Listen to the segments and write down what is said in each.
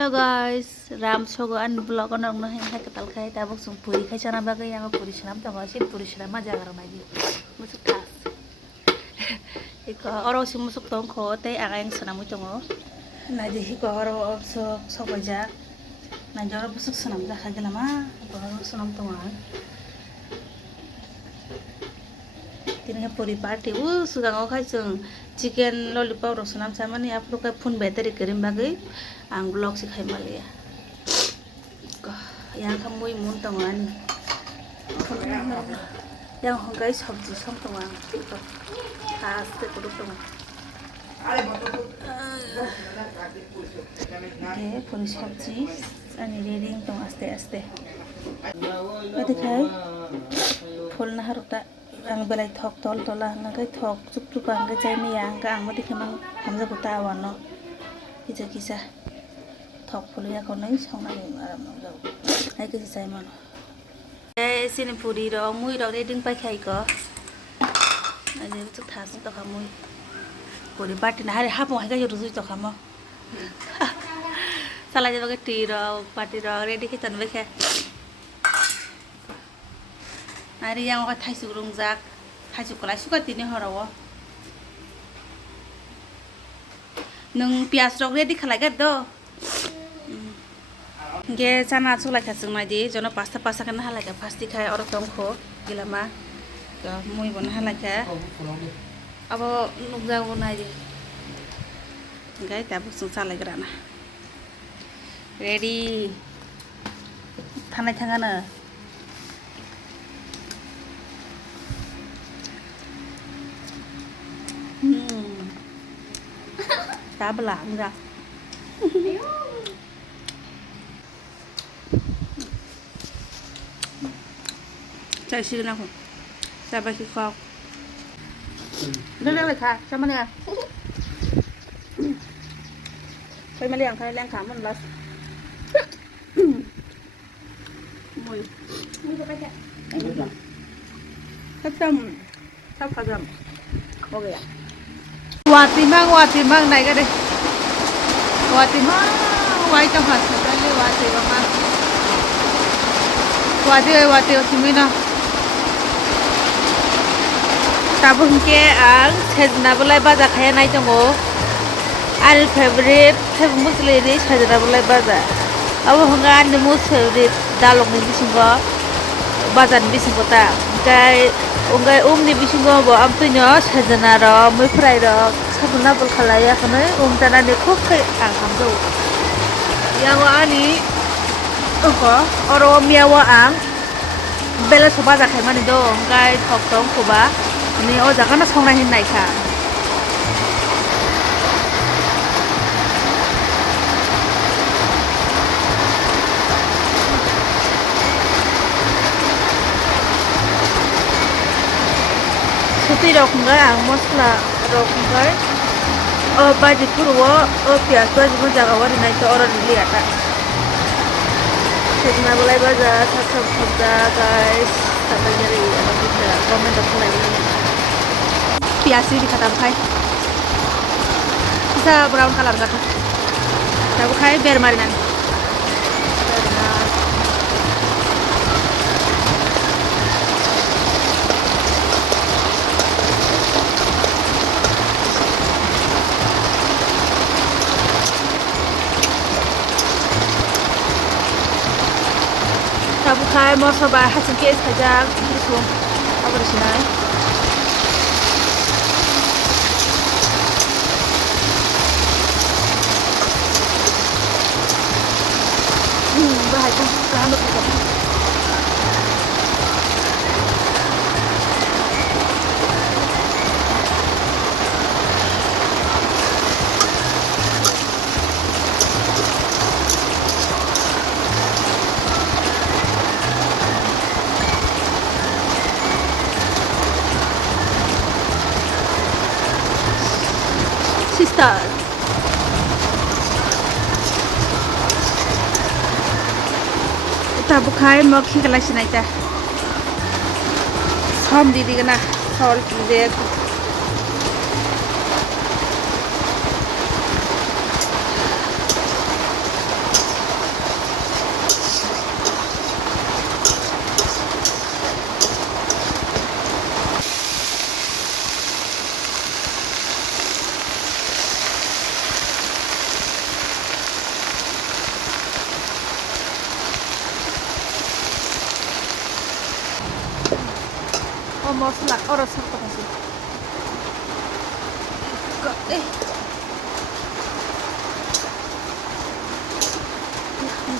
Hello guys, Ram Sogo and vlog on no hai katal khai ta bok sung puri khai chana bagai yang puri sanam ta sin puri sanam ma jagar ma ji musuk tas iko oro sim musuk tong kho te ang ang sanam mu tongo na ji hi ko oro so so baja na joro busuk sanam da khagala ma ko oro sanam tongo Tini puri party sugang khai sung chicken lollipop ro sanam samani आप लोग का phone बेहतर करीम बागै आं blog से खाई Mallya yang kamu imun tangan yang hongkai sabji sam tangan khas te kudu tangan oke puri sabji ani reading tong aste aste ate khai phul na haruta ang belai thok tol tola ngai thok chup chup ang ga chai mi yang ga ang ma dikhe mang hamza kuta wano kisa kisa thok phulya ko nai song na aram na ai cái gì mà xin phụ đi đó mũi đó để đừng phải khai có này để chút thả xuống tao khăm mũi phụ đi party này hấp một hai cái rồi tao khăm mà sao lại cái tì đó party đó ready cái tần với khai này đi yang cái thay sụp rung rác thay sụp cái sụp cái tì này họ đâu nung pias đó ready khai cái đó Ge chana chulai khasung mai di jono pasta kana halai ka pasti khai oro tong kho gilama to mui bon halai ka abo nukja go nai di gai ta bu sung salai grana ready thanai thangana ta bla ngra Chạy xí nào không? Chạy bài khi khó Lên lên khá, sao mà nè Phải mà liền khai, liền khá một lần Mùi Mùi có cách ạ Thất tâm Thất khá dầm Ok ạ Hòa tìm mang này cái đây Hòa tìm mang Hòa trong hạt sẵn đây hòa tìm mang Hòa tìm thì mới nào Tabung ke ang sajna bulai baza khaya nai tongo al favorite tabung musli ni sajna bulai baza abo honga ni mus favorite dalong ni bisingo baza ni bisingo ta ungai ni bisingo bo amtunyo sajna ro mui fry ro sabuna bul khalaya khane tana ni khub khai ang hamdo yang ani ko oro miawa ang bela soba za khai mani do ngai thok tong kuba Ini oh jangan nak song nahin naik kan. Suti rok enggak ang mosla rok enggak. Oh baju purwo oh pias baju pun jaga wari naik ke orang dilihat tak. Kita mulai baca subscribe guys. Sampai nyari apa bisa komen dan like. Piasi di kata bukai bisa brown color kata kita bukai biar marinan kita bukai mau coba hasil kes chajak itu apa di sini bahaya kan sister ta bukai mau khi kalai sinai ta som di kana sol de mosla oro sakta kasi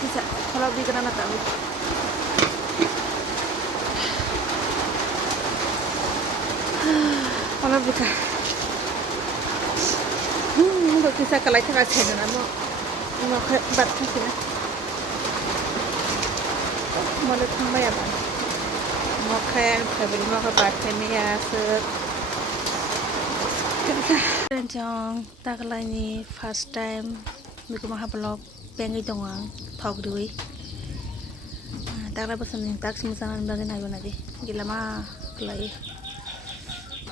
bisa kalau di kana tahu kalau bisa untuk bisa kalai tengah sana mau ke bat sih mau lihat sama ya bang mau kayak beli mau ke bat ini ya Jong tak lagi first time miku maha blog pengen dong talk dulu tak lah pesan tak semuanya bagi naik nanti gila mah lagi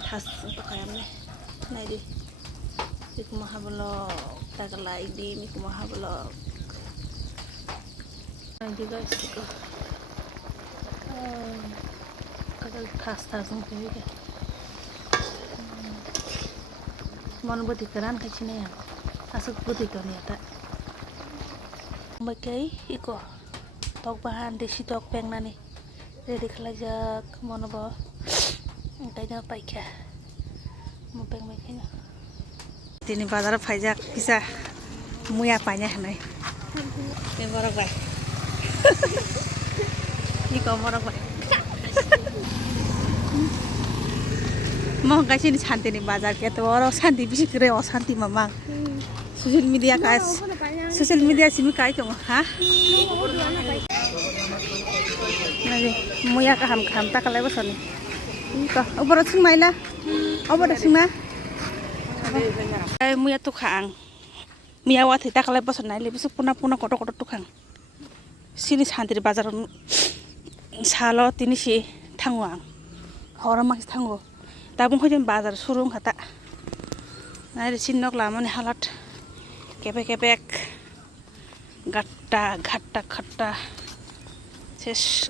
tas pakai apa nih miku maha blog tak lagi miku maha blog nanti guys kalau tas mungkin mau buat ikan kecilnya ya, asal buat ikan ya tak. Makai iko, tok bahan desi tok peng nani, jadi kelajak mau nopo, kayaknya apa ya, mau peng makainya. Tini bazar pajak bisa, muya apanya nih, ini morok bay, iko morok bay. mau kasih di santi nih bazar kita orang santi bisa kira orang santi mamang sosial media sih mikai cong ha nanti muya kaham tak kalau beson ini kok obat sing maila obat sing na muya tukang muya wat tak kalau beson naik lebih puna kotor tukang sini santi di bazar salo tini si tangwang orang masih tanggo tabung hujan bazar surung kata, nah di sini nok lama nih halat, kepek, gata, ses,